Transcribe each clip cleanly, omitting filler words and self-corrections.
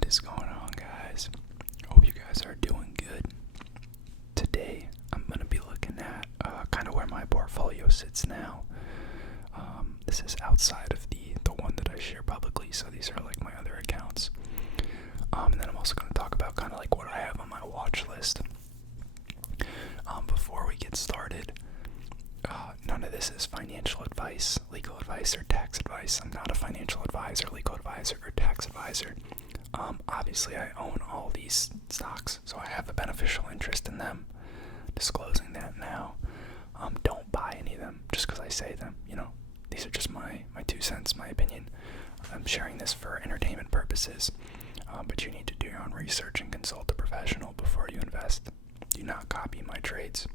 What is going on, guys? Hope you guys are doing good. Today, I'm going to be looking at kind of where my portfolio sits now. This is outside of the one that I share publicly, so these are like my other accounts. And then I'm also going to talk about kind of like what I have on my watch list. Before we get started, none of this is financial advice, legal advice, or tax advice. I'm not a financial advisor, legal advisor, or tax advisor. Obviously, I own all these stocks, so I have a beneficial interest in them. Disclosing that now. Don't buy any of them just because I say them. These are just my 2 cents, my opinion. I'm sharing this for entertainment purposes, but you need to do your own research and consult a professional before you invest. Do not copy my trades.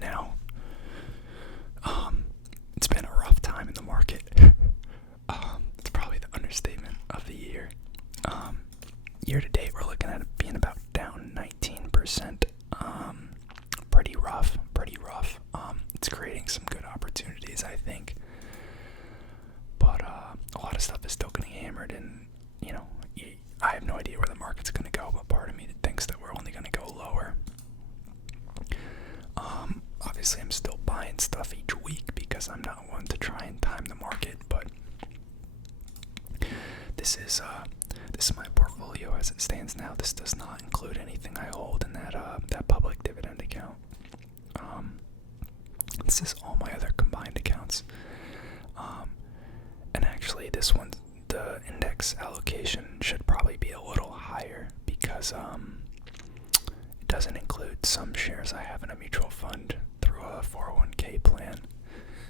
Now, it's been a rough time in the market. It's probably the understatement of the year. Year to date, we're looking at it being about down 19%. Pretty rough. It's creating some good opportunities, I think. But a lot of stuff is still getting hammered, and I have no idea where the market's going to go, but part of me thinks that we're only going to go lower. Obviously, I'm still buying stuff each week because I'm not one to try and time the market, but this is my portfolio as it stands now. This does not include anything I hold in that public dividend account. This is all my other combined accounts. And actually, this one, the index allocation should probably be a little higher because it doesn't include some shares I have in a mutual fund through a 401k plan.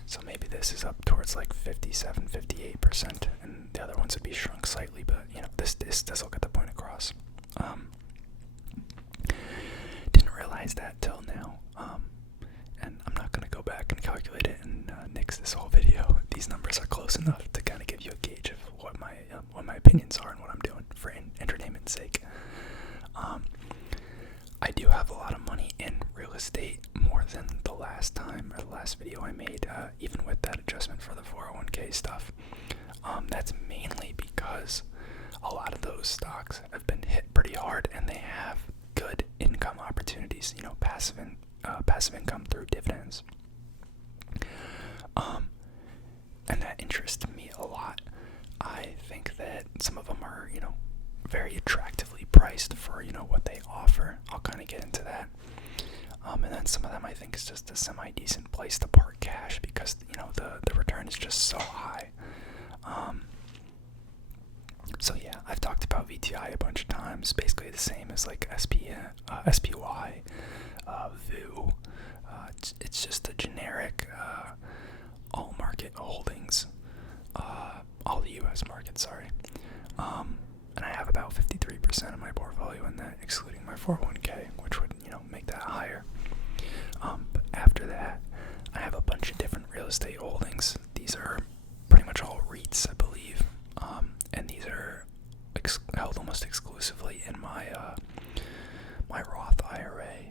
So maybe this is up towards like 57, 58%, and the other ones would be shrunk slightly, but this will get the point across. Didn't realize that till now. And I'm not going to go back and calculate it and nix this whole video. These numbers are close enough to kind of give you a gauge of what my opinions are and what I'm doing for entertainment's sake. I do have a lot of money in real estate, more than the last video I made, even with that adjustment for the 401k stuff. That's mainly because a lot of those stocks have been hit pretty hard, and they have good income opportunities, passive income through dividends. And that interests me a lot. I think that some of them are, very attractively priced for, what they offer. I'll kind of get into that. And then some of them I think is just a semi-decent place to park cash because, the return is just so high. So yeah, I've talked about VTI a bunch of times. Basically the same as like SPY, VU. It's just a generic all market holdings, all the U.S. market, sorry. And I have about 53% of my portfolio in that, excluding my 401k, which would, make that higher. But after that, I have a bunch of different real estate holdings. These are pretty much all REITs, I believe. And these are held almost exclusively in my my Roth IRA.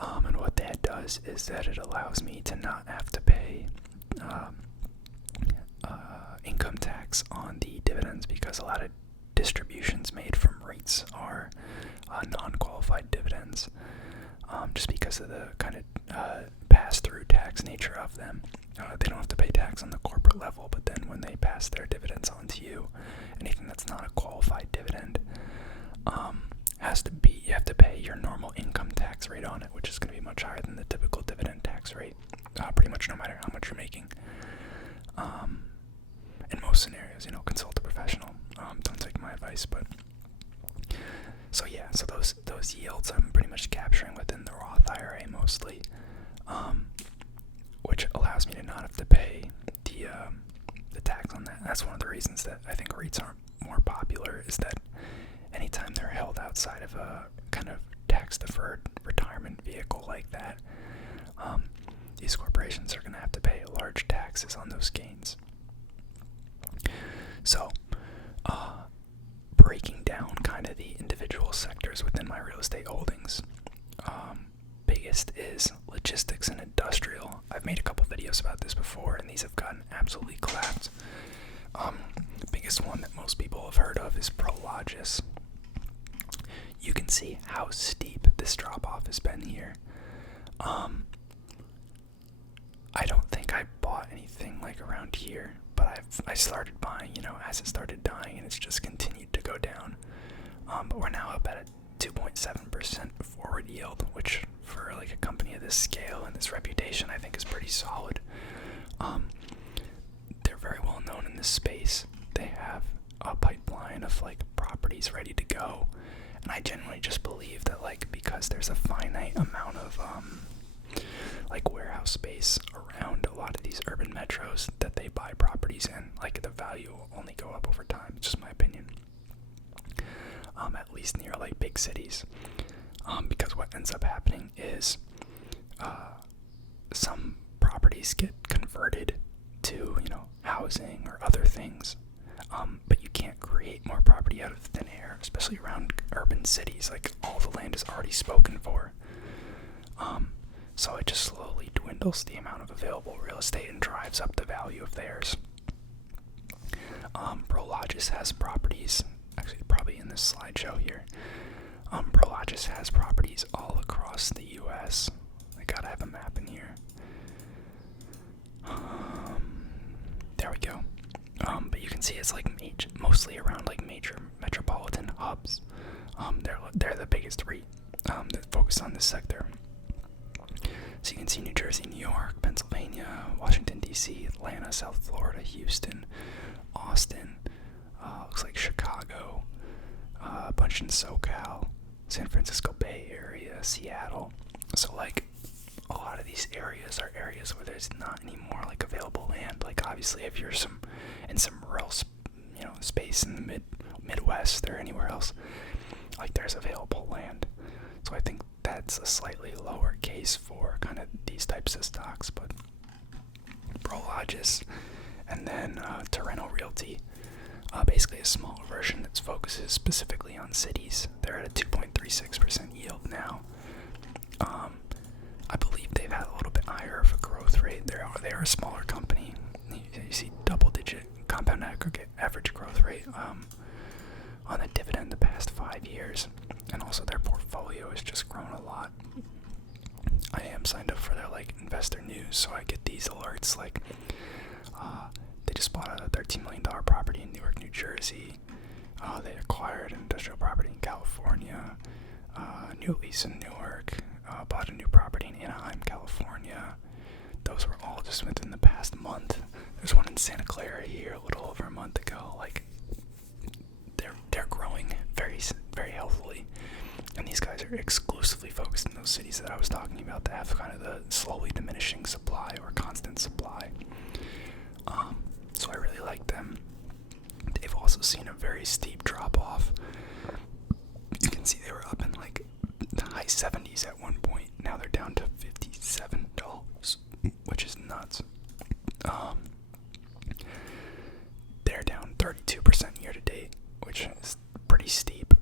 And what that does is that it allows me to not have to pay income tax on the dividends, because a lot of distributions made from REITs are non-qualified dividends, just because of the kind of pass-through tax nature of them. They don't have to pay tax on the corporate level, but then when they pass their dividends on to you, anything that's not a qualified dividend you have to pay your normal income tax rate on it, which is going to be much higher than the typical dividend tax rate, pretty much no matter how much you're making. In most scenarios, consult a professional. Don't take my advice, but so those yields I'm pretty much capturing within the Roth IRA mostly, which allows me to not have to pay the tax on that. That's one of the reasons that I think REITs aren't more popular, is that anytime they're held outside of a kind of tax-deferred retirement vehicle like that, these corporations are going to have to pay large taxes on those gains. So, breaking down kind of the individual sectors within my real estate holdings, biggest is logistics and industrial. I've made a couple videos about this before, and these have gotten absolutely collapsed. Biggest one that most people have heard of is Prologis. You can see how steep this drop-off has been here. I don't think I bought anything like around here, but I started buying, as it started dying, and it's just continued to go down. But we're now up at a 2.7% forward yield, which for like a company of this scale and this reputation, I think is pretty solid. They're very well known in this space. They have a pipeline of like properties ready to go, and I genuinely just believe that like because there's a finite amount of like warehouse space around a lot of these urban metros that they buy properties in, like the value will only go up over time. It's just my opinion. At least near like big cities, because what ends up happening is some properties get converted to housing or other things, but you can't create more property out of thin air, especially around urban cities. Like all the land is already spoken for, so it just slowly dwindles the amount of available real estate and drives up the value of theirs. Prologis has properties. Actually, probably in this slideshow here. Prologis has properties all across the U.S. I gotta have a map in here. There we go. But you can see it's like mostly around like major metropolitan hubs. They're the biggest REIT that focus on this sector. So you can see New Jersey, New York, Pennsylvania, Washington D.C., Atlanta, South Florida, Houston, Austin. Looks like Chicago, a bunch in SoCal, San Francisco Bay Area, Seattle. So like a lot of these areas are areas where there's not any more like available land. Like obviously if you're in some rural space in the Midwest or anywhere else, like there's available land. So I think that's a slightly lower case for kind of these types of stocks. But Prologis and then Terreno Realty. Basically a smaller version that focuses specifically on cities. They're at a 2.36% yield now. I believe they've had a little bit higher of a growth rate. They are a smaller company. You see double-digit compound average growth rate on the dividend the past 5 years, and also their portfolio has just grown a lot. I am signed up for their like investor news, so I get these alerts like. They just bought a $13 million property in Newark, New Jersey. They acquired an industrial property in California, new lease in Newark, bought a new property in Anaheim, California. Those were all just within the past month. There's one in Santa Clara here a little over a month ago. Like, they're growing very, very healthily. And these guys are exclusively focused in those cities that I was talking about that have kind of the slowly diminishing supply or constant supply. So I really like them. They've also seen a very steep drop off. You can see they were up in like the high 70s at one point. Now they're down to $57, which is nuts. They're down 32% year to date, which is pretty steep.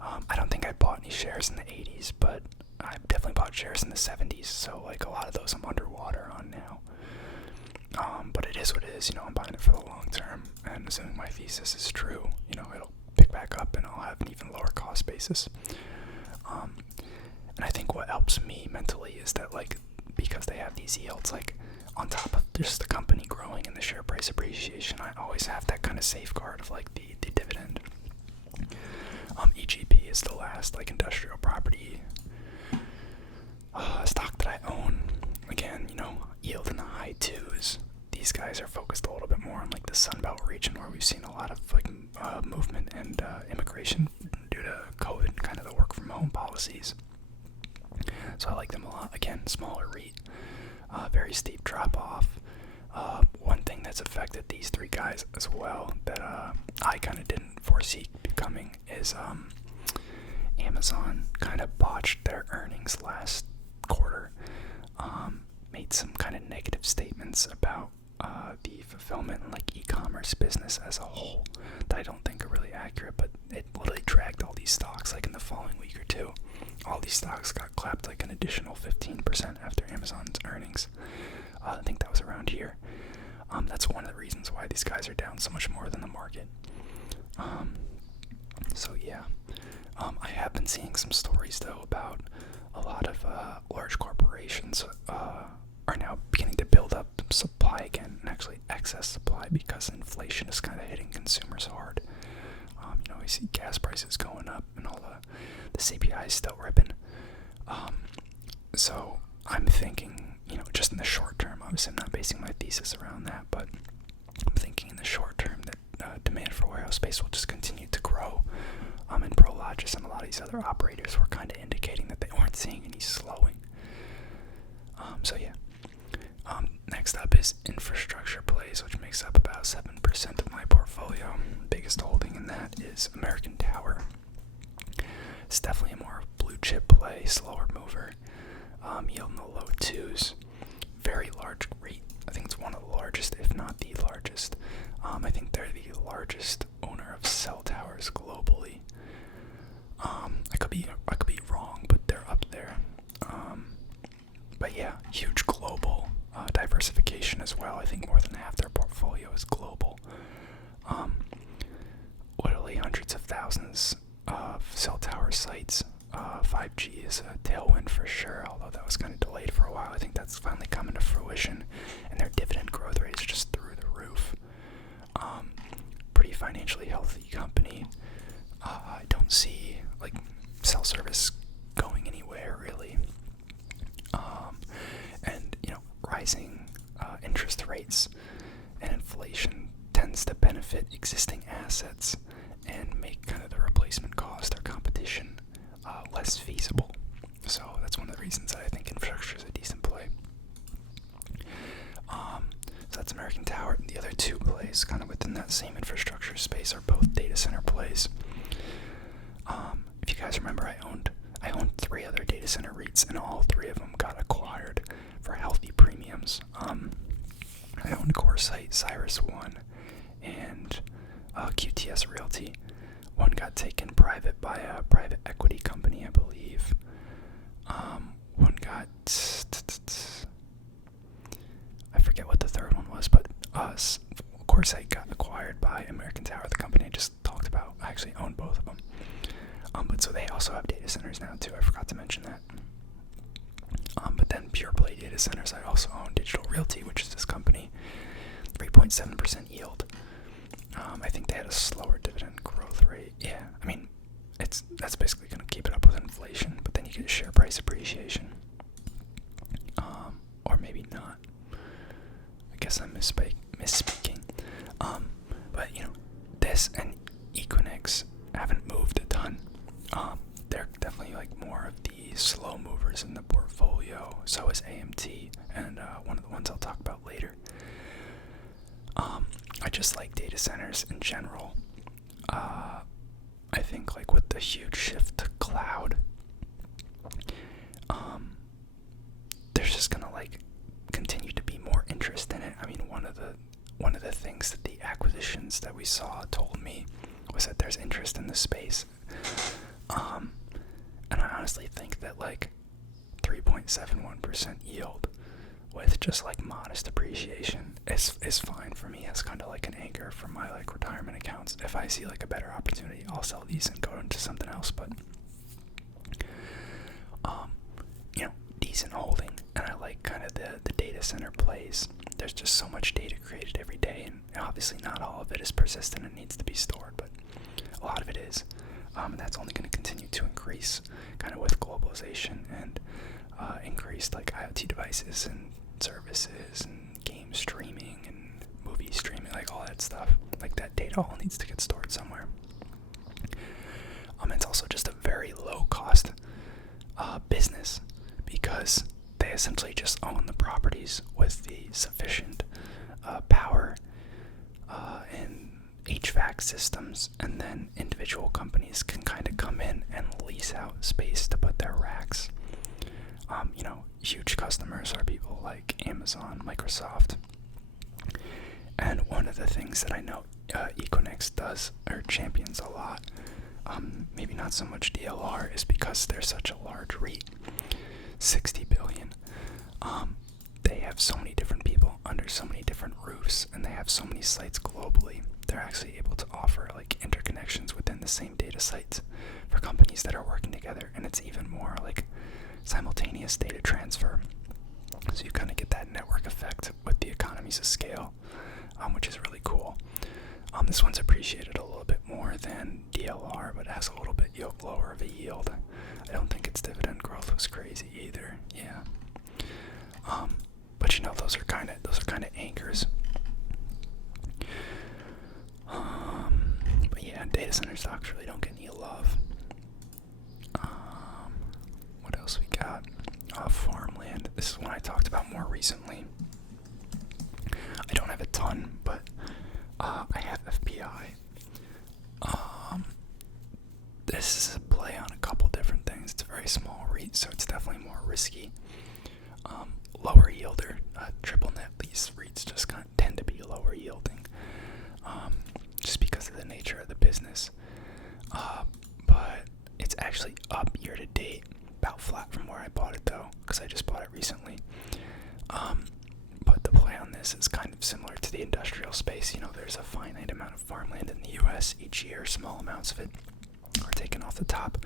I don't think I bought any shares in the 80s, but I definitely bought shares in the 70s. So like a lot of those I'm underwater on now. But it is what it is, I'm buying it for the long term, and assuming my thesis is true, it'll pick back up and I'll have an even lower cost basis. And I think what helps me mentally is that, like, because they have these yields, like, on top of just the company growing and the share price appreciation, I always have that kind of safeguard of, like, the dividend. EGP is the last, like, industrial property stock that I own. Again, yield in the high twos. These guys are focused a little bit more on like the Sunbelt region, where we've seen a lot of like movement and immigration due to COVID, kind of the work from home policies. So I like them a lot. Again, smaller REIT, very steep drop off. One thing that's affected these three guys as well that I kind of didn't foresee becoming is Amazon kind of botched their earnings last quarter. Made some kind of negative statements about the fulfillment and like e-commerce business as a whole that I don't think are really accurate, but it literally dragged all these stocks like in the following week or two. All these stocks got clapped like an additional 15% after Amazon's earnings. I think that was around here. That's one of the reasons why these guys are down so much more than the market. So yeah, I have been seeing some stories though about a lot of large corporations are now beginning to build up supply again, and actually excess supply, because inflation is kind of hitting consumers hard. We see gas prices going up and all the CPI is still ripping. So I'm thinking, just in the short term, obviously I'm not basing my thesis around that, but I'm thinking in the short term that demand for warehouse space will just continue to grow. And Prologis and a lot of these other operators were kind of indicating that they weren't seeing any slowing. So yeah. Next up is infrastructure plays, which makes up about 7% of my portfolio. Biggest holding in that is American Tower. It's definitely a more blue chip play, slower mover, yield in the low twos. Very large REIT. I think it's one of the largest, if not the largest. I think they're the largest owner of cell towers globally. I could be wrong, but they're up there. But yeah, huge global diversification as well. I think more than half their portfolio is global. Literally hundreds of thousands of cell tower sites. 5G is a tailwind for sure, although that was kind of delayed for a while. I think that's finally coming to fruition, and their dividend growth rate is just through the roof. Pretty financially healthy company. I don't see cell service going anywhere really. And rising interest rates and inflation tends to benefit existing assets and make kind of the replacement cost or competition less feasible. So that's one of the reasons that I think infrastructure is a decent play. So that's American Tower. The other two plays kind of within that same infrastructure space are both data center plays. If you guys remember, I owned 3 other data center REITs, and all 3 of them got acquired for healthy premiums. I owned CoreSite, CyrusOne, and QTS Realty. One got taken private by a private equity company, I believe. One got... I forget what the third one was, but CoreSite got acquired by American Tower, the company I just talked about. I actually own both of them. But so they also have data centers now too. I forgot to mention that. But then pure play data centers, I also own Digital Realty, which is this company, 3.7% yield. I think they had a slower dividend growth rate. Yeah, I mean, that's basically going to keep it up with inflation, but then you get share price appreciation. Or maybe not. I guess I'm misspeaking. But this and Equinix haven't moved a ton. They're definitely more of the slow movers in the portfolio. So is AMT, and one of the ones I'll talk about later. I just like data centers in general. I think with the huge shift to cloud, there's just gonna continue to be more interest in it. I mean, one of the things that the acquisitions that we saw told me was that there's interest in the space. And I honestly think that 3.71% yield with just modest appreciation is fine for me as kind of an anchor for my retirement accounts. If I see a better opportunity, I'll sell these and go into something else. But decent holding, and I like kind of the data center plays. There's just so much data created every day, and obviously not all of it is persistent and needs to be stored, but a lot of it is. And that's only going to continue to increase kind of with globalization and increased IoT devices and services and game streaming and movie streaming, all that stuff. That data all needs to get stored somewhere. It's also just a very low cost business, because they essentially just own the properties with the sufficient power and HVAC systems, and then individual companies can kind of come in and lease out space to put their racks. Huge customers are people like Amazon, Microsoft. And one of the things that I know Equinix does, or champions a lot, maybe not so much DLR, is because they're such a large REIT, 60 billion. They have so many different people under so many different roofs, and they have so many sites globally. They're actually able to offer interconnections within the same data sites for companies that are working together, and it's even more like simultaneous data transfer. So you kind of get that network effect with the economies of scale, which is really cool. This one's appreciated a little bit more than DLR, but it has a little bit lower of a yield. I don't think its dividend growth was crazy either. Yeah. But you know, those are kind of anchors. But yeah, data center stocks really don't get any love. What else we got? Farmland. This is one I talked about more recently. I don't have a ton, but I have FPI. This is a play on a couple different things. It's a very small REIT, so it's definitely more risky. Lower yielder, triple net lease REITs just kind of tend to be lower yielding, just because of the nature of the business. But it's actually up year to date, about flat from where I bought it though, because I just bought it recently. But the play on this is kind of similar to the industrial space. You know, there's a finite amount of farmland in the U.S. each year. Small amounts of it are taken off the top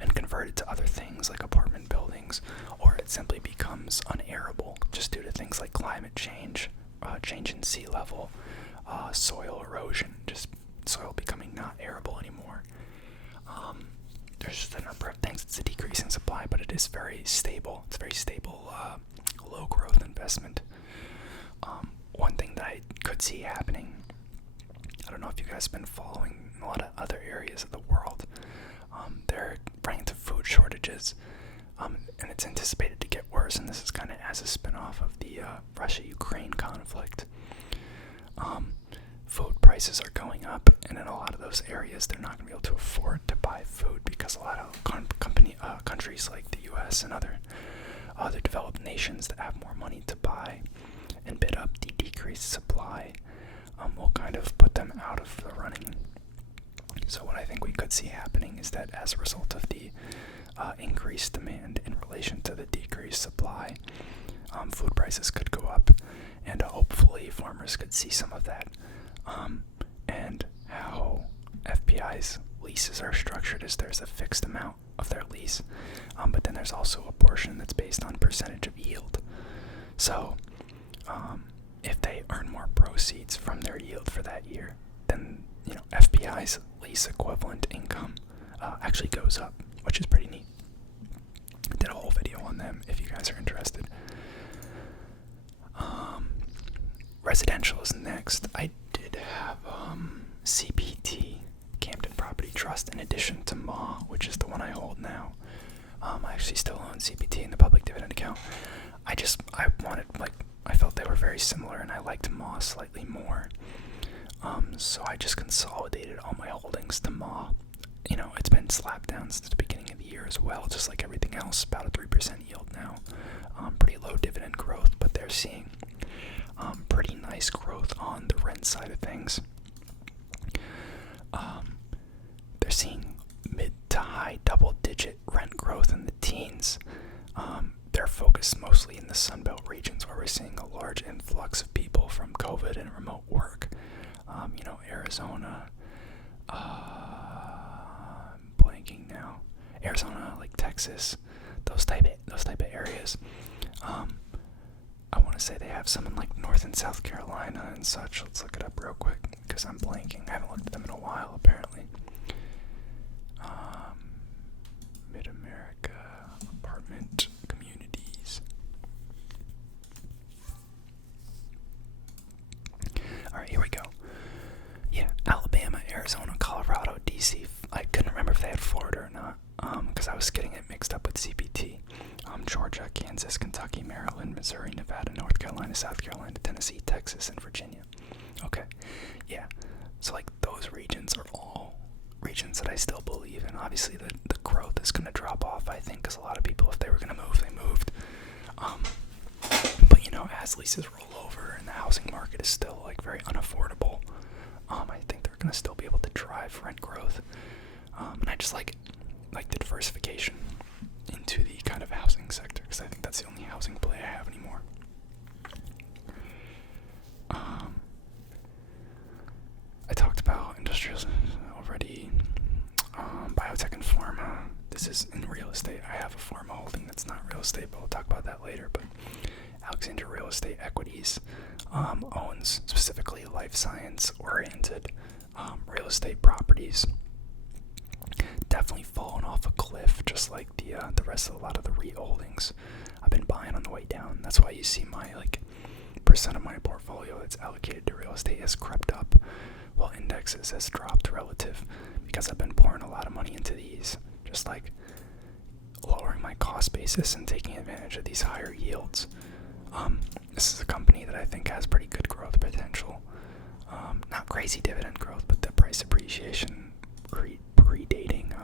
and converted to other things like apartment buildings, or it simply becomes unarable just due to things like climate change, change in sea level, soil erosion, just soil becoming not arable anymore. There's just a number of things. It's a decrease in supply, but it is very stable. It's a very stable, low growth investment. One thing that I could see happening, I don't know if you guys have been following a lot of other areas of the world. They're running into food shortages, and it's anticipated to get worse, and this is kind of as a spin-off of the Russia-Ukraine conflict. Food prices are going up, and in a lot of those areas, they're not going to be able to afford to buy food because a lot of countries like the U.S. and other developed nations that have more money to buy and bid up the decreased supply will kind of put them out of the running. So what I think we could see happening is that as a result of the increased demand in relation to the decreased supply, food prices could go up, and hopefully farmers could see some of that. And how FPI's leases are structured is there's a fixed amount of their lease, but then there's also a portion that's based on percentage of yield. So if they earn more proceeds from their yield for that year, then FPI's lease equivalent income actually goes up, which is pretty neat. I did a whole video on them if you guys are interested. Residential is next. I did have CPT, Camden Property Trust, in addition to MA, which is the one I hold now. I actually still own CPT in the public dividend account. I felt they were very similar, and I liked MA slightly more. So I just consolidated all my holdings to MA. It's been slapped down since the beginning of the year as well, just like everything else, about a 3% yield now. Pretty low dividend growth, but they're seeing pretty nice growth on the rent side of things. They're seeing mid to high double-digit rent growth in the teens. They're focused mostly in the Sunbelt regions, where we're seeing a large influx of people from COVID and remote work. Arizona, blanking now. Arizona, like Texas, those type of areas. I want to say they have some in like North and South Carolina and such. Let's look it up real quick because I'm blanking. I haven't looked at them in a while, apparently. Mid-America apartment communities. Alright, here we go. Yeah, Alabama, Arizona, Colorado, DC. I couldn't remember if they had Florida or not, because I was getting it mixed up with CPT. Georgia, Kansas, Kentucky, Maryland, Missouri, Nevada, North Carolina, South Carolina, Tennessee, Texas, and Virginia. Okay, yeah. So like those regions are all regions that I still believe in. Obviously, the growth is going to drop off, I think, because a lot of people, if they were going to move, they moved. But as leases roll over and the housing market is still like very unaffordable, I think they're going to still be able to drive rent growth. And I just like the diversification into the kind of housing sector, because I think that's the only housing play I have anymore. I talked about industrials already. biotech and pharma. This is in real estate. I have a pharma holding that's not real estate, but we'll talk about that later. But Alexandria Real Estate Equities owns specifically life science-oriented real estate properties. Definitely fallen off a cliff, just like the rest of a lot of the REIT holdings. I've been buying on the way down. That's why you see my percent of my portfolio that's allocated to real estate has crept up, while indexes has dropped relative, because I've been pouring a lot of money into these, just like lowering my cost basis and taking advantage of these higher yields. This is a company that I think has pretty good growth potential. Not crazy dividend growth, but the price appreciation predating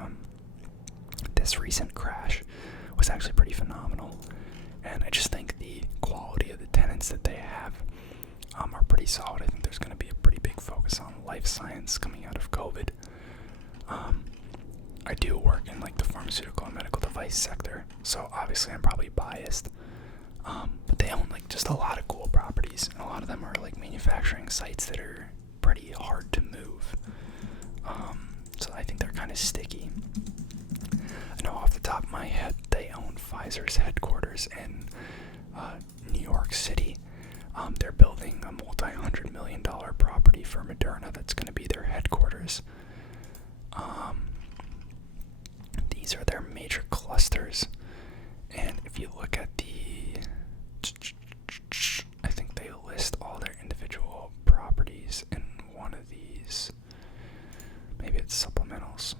this recent crash was actually pretty phenomenal. And I just think the quality of the tenants that they have are pretty solid. I think there's going to be a pretty big focus on life science coming out of COVID. I do work in the pharmaceutical and medical device sector, so obviously I'm probably biased. But they own just a lot of cool properties, and a lot of them are manufacturing sites that are pretty hard to move. So I think they're kind of sticky. I know off the top of my head they own Pfizer's headquarters in New York City. They're building a multi-$100 million property for Moderna that's going to be their headquarters. These are their major clusters, and if you look at I think they list all their individual properties in one of these. Maybe it's supplementals.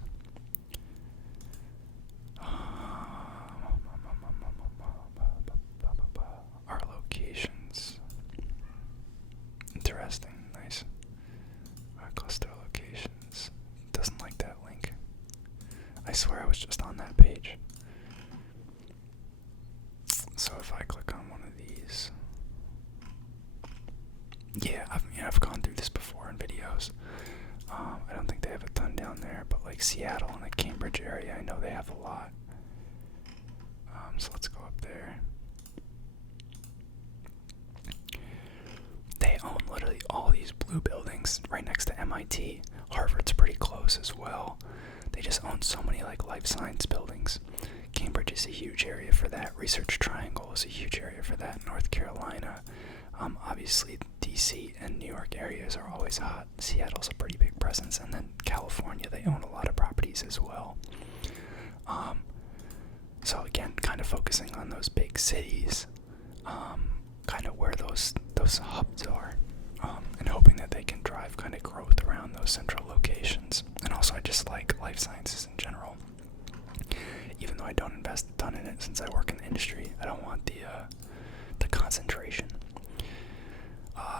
Our locations. Interesting. Nice. Our cluster locations. Doesn't like that link. I swear I was just on that page. So if I click on one of these, yeah, I've gone through this before in videos. I don't think they have a ton down there, but Seattle and the Cambridge area, I know they have a lot. So let's go up there. They own literally all these blue buildings right next to MIT. Harvard's pretty close as well. They just own so many life science buildings. Cambridge is a huge area for that. Research Triangle is a huge area for that. North Carolina. Obviously, DC and New York areas are always hot. Seattle's a pretty big presence. And then California, they own a lot of properties as well. So again, kind of focusing on those big cities, kind of where those hubs are, and hoping that they can drive kind of growth around those central locations. And also, I just like life sciences in general. Even though I don't invest a ton in it since I work in the industry, I don't want the concentration.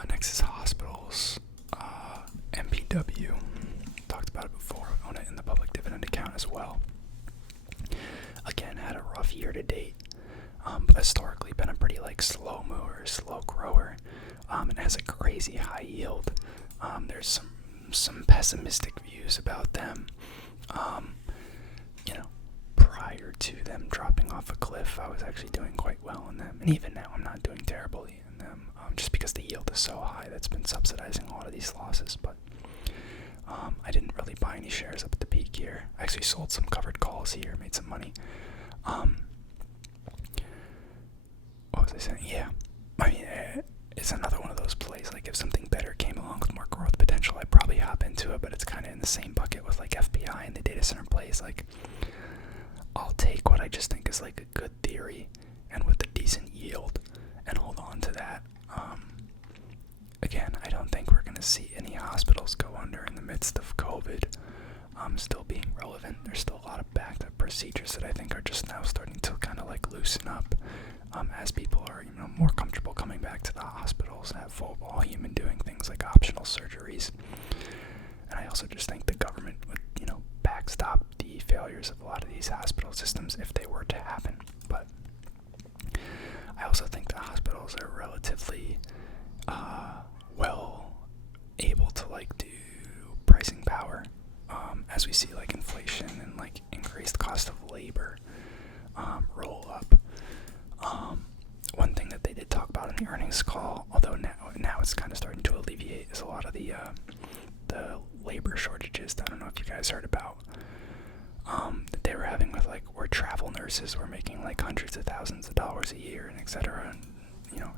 Next is hospitals. MPW. Talked about it before. I own it in the public dividend account as well. Again, had a rough year to date. But historically been a pretty slow mover, slow grower. And has a crazy high yield. There's some pessimistic views about them. Prior to them dropping off a cliff, I was actually doing quite well in them. And even now, I'm not doing terribly in them, just because the yield is so high that's been subsidizing a lot of these losses. But I didn't really buy any shares up at the peak here. I actually sold some covered calls here, made some money. What was I saying? Yeah. I mean, it's another one of those plays. If something better came along with more growth potential, I'd probably hop into it, but it's kind of in the same bucket with FBI and the data center plays. I'll take what I just think is a good theory and with a decent yield and hold on to that. Again, I don't think we're going to see any hospitals go under in the midst of COVID still being relevant. There's still a lot of backed up procedures that I think are just now starting to kind of loosen up as people are more comfortable coming back to the hospitals at full volume and doing things like optional surgeries. And I also just think the government would backstop the failures of a lot of these hospital systems if they were to happen. But I also think the hospitals are relatively well able to do pricing power as we see inflation and increased cost of labor roll up. One thing that they did talk about in the earnings call, although now it's kind of starting to alleviate, is a lot of the labor shortages that I don't know if you guys heard about. that they were having with like where travel nurses were making like hundreds of thousands of dollars a year and etc. And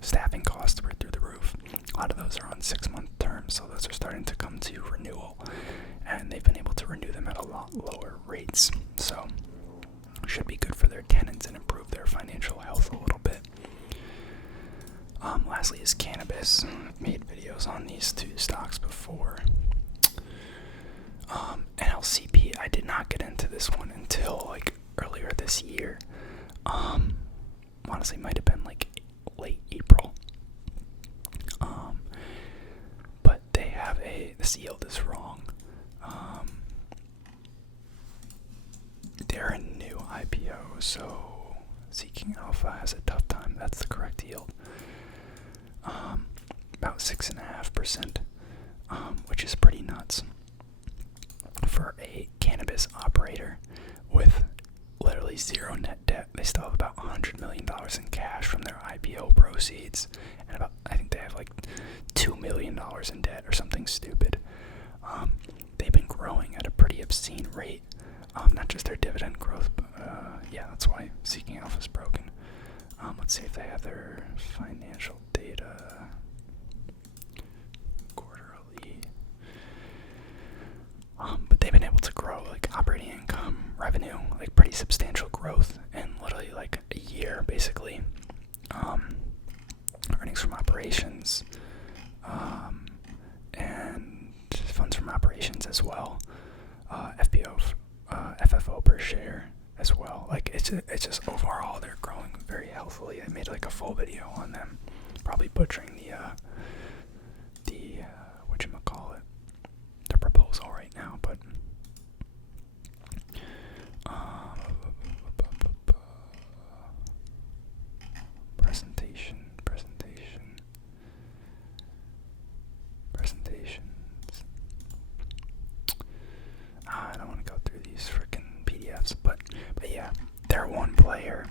staffing costs were through the roof. A lot of those are on 6-month terms, so those are starting to come to renewal, and they've been able to renew them at a lot lower rates. So should be good for their tenants and improve their financial health a little bit. Lastly is Cannabis. I've made videos on these two stocks before. NLCP, I did not get into this one until like earlier this year. Honestly, might have been like late April. But they have this yield is wrong. They're a new IPO, so Seeking Alpha has a tough time. That's the correct yield. About 6.5%, which is pretty nuts for a cannabis operator with literally zero net debt. They still have about $100 million in cash from their IPO proceeds, and I think they have like $2 million in debt or something stupid. They've been growing at a pretty obscene rate. Not just their dividend growth, but yeah, that's why Seeking Alpha is broken. Let's see if they have their financial data quarterly. But they've been able to grow like operating income, revenue, like pretty substantial growth in literally like a year, basically. Earnings from operations, and funds from operations as well. FFO per share as well. Like it's just overall they're growing very healthily. I made like a full video on them, probably butchering the whatchamacallit, the proposal right now, but presentations. I don't want to go through these freaking PDFs, but yeah, they're one player.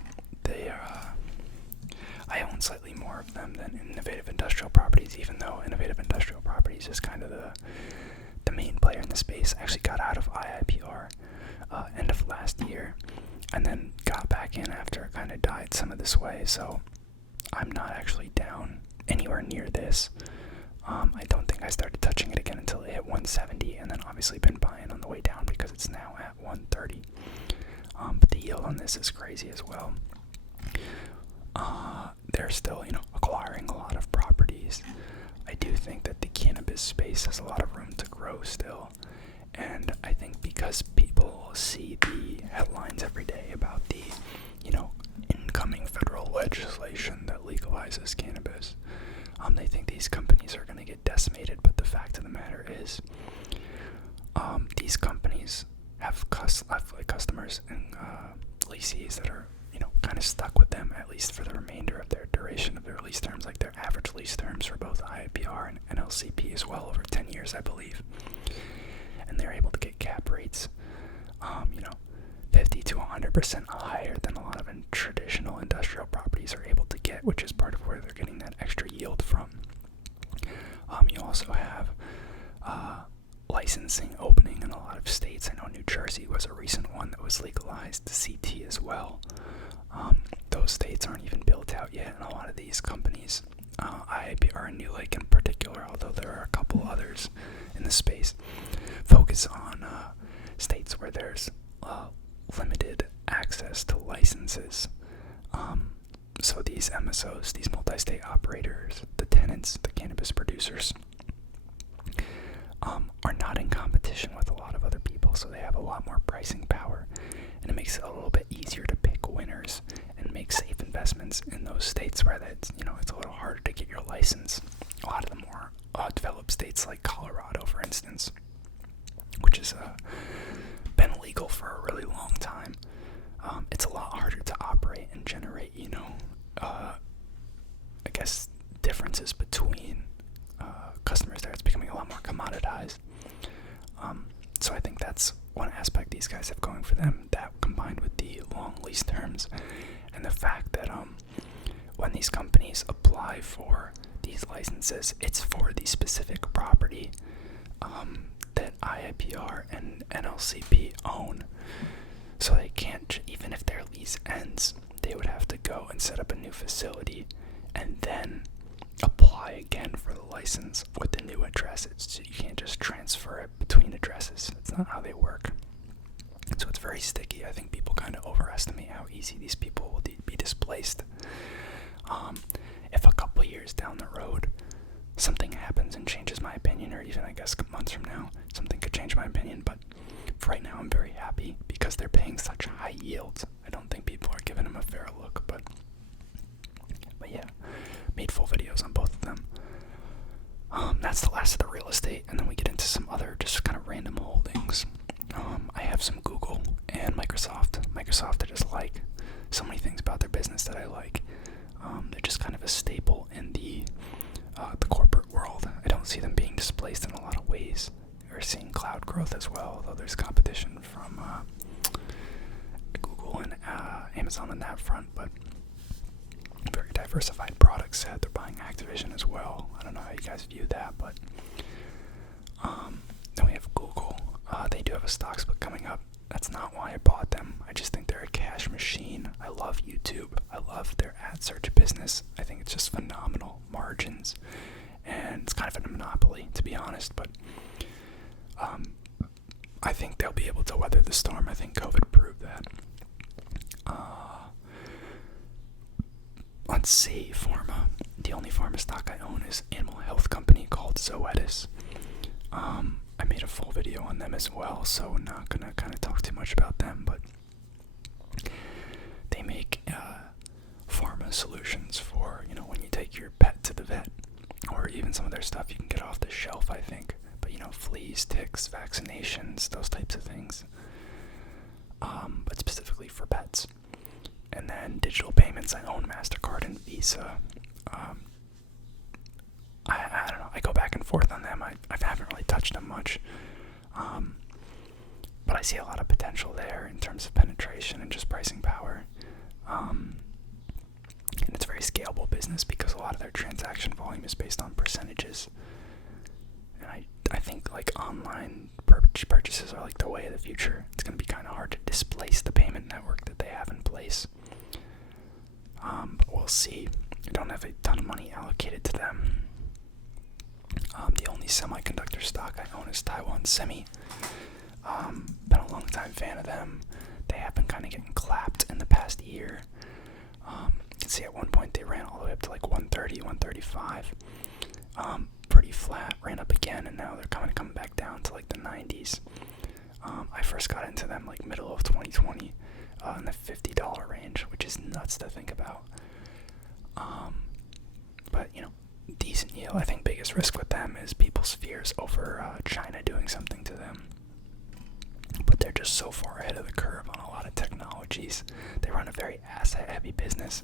I own slightly more of them than Innovative Industrial Properties, even though Innovative Industrial Properties is kind of the main player in the space. I actually got out of IIPR end of last year, and then got back in after it kind of died some of this way, so I'm not actually down anywhere near this. I don't think I started touching it again until it hit 170, and then obviously been buying on the way down because it's now at 130. But the yield on this is crazy as well. They're still, acquiring a lot of properties. I do think that the cannabis space has a lot of room to grow still, and I think because people see the headlines every day about the, incoming federal legislation that legalizes cannabis, they think these companies are going to get decimated, but the fact of the matter is, these companies have customers and leasees that are, kind of stuck with them, at least for the remainder of their duration of their lease terms. Like their average lease terms for both IIPR and NLCP is well over 10 years, I believe. And they're able to get cap rates, 50 to 100% higher than a lot of traditional industrial properties are able to get, which is part of where they're getting that extra yield from. You also have licensing opening in a lot of states. I know New Jersey was a recent one that was legalized, CT as well. Those states aren't even built out yet, and a lot of these companies, IIPR and New Lake in particular, although there are a couple others in the space, focus on states where there's limited access to licenses. So these MSOs, these multi-state operators, the tenants, the cannabis producers, are not in competition with a lot of other people, so they have a lot more pricing power, and it makes it a little bit easier to pick winners and make safe investments in those states where that's, it's a little harder to get your license. A lot of the more developed states like Colorado, for instance, which has been legal for a really long time, it's a lot harder to operate and generate, I guess, differences between customers there. It's becoming a lot more commoditized. So I think that's one aspect these guys have going for them, that combined with the long lease terms and the fact that when these companies apply for these licenses, it's for the specific property that IIPR and NLCP own. lease ends, they would have to go and set up a new facility and then apply again for the license with the new address. You can't just transfer it between addresses. That's not how they work. So it's very sticky. I think people kind of overestimate how easy these people will be displaced. If a couple years down the road something happens and changes my opinion, or even I guess months from now something could change my opinion, but for right now I'm very happy because they're paying such high yields. I don't think people are giving them a fair look, but yeah, made full videos on both of them. That's the last of the real estate, and then we get into some other just kind of random holdings. I have some Google and Microsoft. Microsoft, I just like so many things about their business that I like. They're just kind of a staple in the corporate world. I don't see them being displaced in a lot of ways. We're seeing cloud growth as well, although there's competition from Google and Amazon on that front, but very diversified product set. They're buying Activision as well. I don't know how you guys view that, but then we have Google. They do have a stock split coming up. That's not why I bought them. I just think they're a cash machine. I love YouTube. I love their ad search business. I think it's just phenomenal margins, and it's kind of a monopoly, to be honest, but I think they'll be able to weather the storm. I think COVID proved that. Let's see, pharma. The only pharma stock I own is animal health company called Zoetis. I made a full video on them as well, so I'm not gonna kind of talk too much about them, but they make pharma solutions for, when you take your pet to the vet, or even some of their stuff you can get off the shelf, I think. But fleas, ticks, vaccinations, those types of things. But specifically for pets. And then digital payments, I own MasterCard and Visa. I don't know, I go back and forth on them. I haven't really touched them much. But I see a lot of potential there in terms of penetration and just pricing power. And it's a very scalable business because a lot of their transaction volume is based on percentages. And I think like online purchases are like the way of the future. It's going to be kind of hard to displace the payment network that they have in place. But we'll see. I don't have a ton of money allocated to them. The only semiconductor stock I own is Taiwan Semi. Been a long time fan of them. They have been kind of getting clapped in the past year. You can see at one point they ran all the way up to like 130, 135. Pretty flat, ran up again, and now they're coming back down to like the 90s. I first got into them like middle of 2020 in the $50 range, which is nuts to think about. But decent yield. I think biggest risk with them is people's fears over China doing something to them. But they're just so far ahead of the curve on a lot of technologies. They run a very asset-heavy business,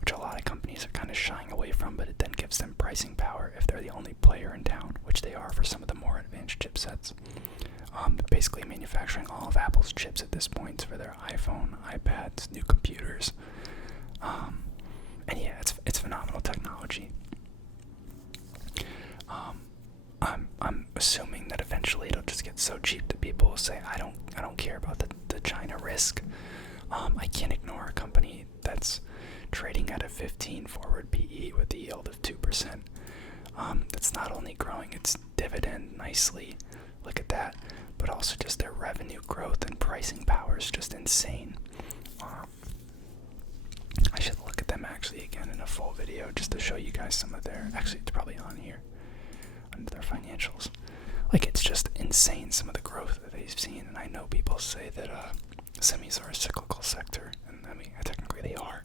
which a lot of companies are kind of shying away from, but it then gives them pricing power if they're the only player in town, which they are for some of the more advanced chipsets. Basically manufacturing all of Apple's chips at this point for their iPhone, iPads, new computers. And yeah, it's phenomenal technology. I'm assuming that eventually it'll just get so cheap that people will say, I don't care about the China risk. I can't ignore a company that's trading at a 15 forward PE with a yield of 2%. That's not only growing its dividend nicely, look at that, but also just their revenue growth and pricing power is just insane. I should look at them actually again in a full video just to show you guys some of their, actually it's probably on here, under their financials. Like, it's just insane some of the growth that they've seen, and I know people say that semis are a cyclical sector, and I mean, technically they are,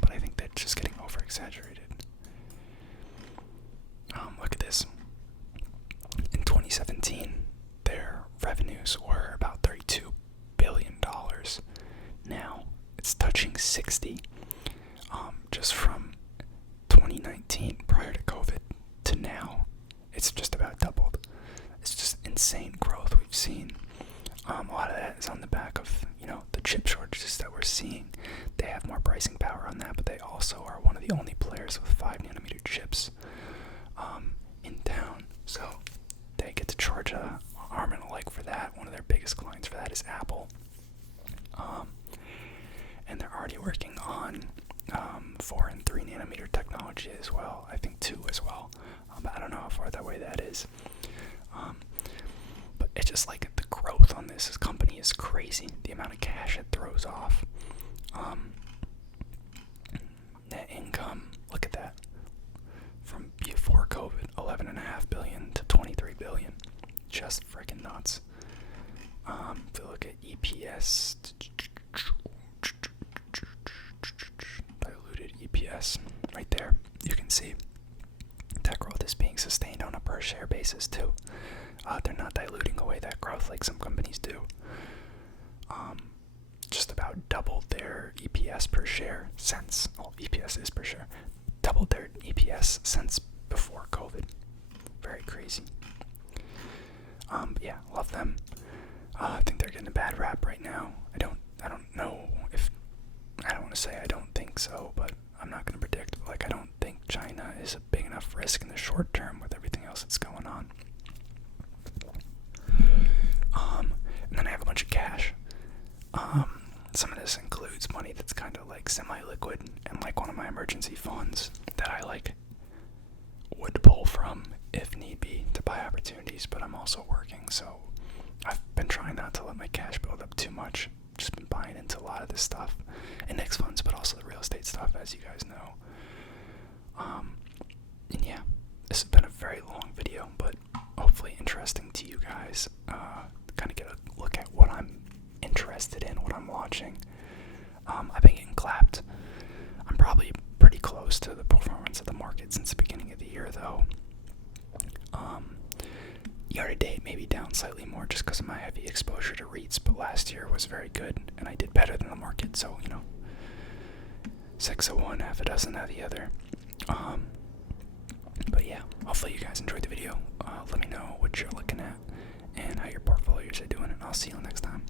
but I think they're just getting over-exaggerated. Look at this. In 2017, their revenues were about $32 billion. Now, it's touching 60. Just from 2019, prior to COVID, to now, it's just about doubled. It's just insane growth we've seen. A lot of that is on the back of, the chip shortages that we're seeing. They have more pricing power on that, but they also are one of the only players with 5nm chips in town. So they get to charge a arm and a leg for that. One of their biggest clients for that is Apple. and they're already working on 4 and 3 nanometer technology as well. I think 2 as well, but I don't know how far that way that is. But it's just like the growth on this company is crazy. The amount of cash it throws off. Net income, look at that. From before COVID, 11.5 billion to 23 billion. Just freaking nuts. If you look at EPS, diluted EPS, right there, you can see that growth is being sustained on a per share basis too. They're not diluting away that growth like some companies do. Just about doubled their EPS per share since, EPS is per share, doubled their EPS since before COVID. Very crazy. But yeah, love them. I think they're getting a bad rap right now. I don't know if, I don't want to say I don't think so, but I'm not going to predict. Like, I don't think China is a big enough risk in the short term with everything else that's going on. And then I have a bunch of cash. Some of this includes money that's kind of like semi-liquid and like one of my emergency funds that I like would pull from if need be to buy opportunities, but I'm also working, so I've been trying not to let my cash build up too much. Just been buying into a lot of this stuff, index funds, but also the real estate stuff, as you guys know. And yeah, this has been a very long video, but hopefully interesting to you guys. Kind of get a look at what I'm interested in, what I'm watching. I've been getting clapped. I'm probably pretty close to the performance of the market since the beginning of the year, though. Year to date, maybe down slightly more just because of my heavy exposure to REITs, but last year was very good, and I did better than the market, so, 6 of one, half a dozen of the other. But yeah, hopefully you guys enjoyed the video. Let me know what you're looking at and how your portfolios are doing, and I'll see you next time.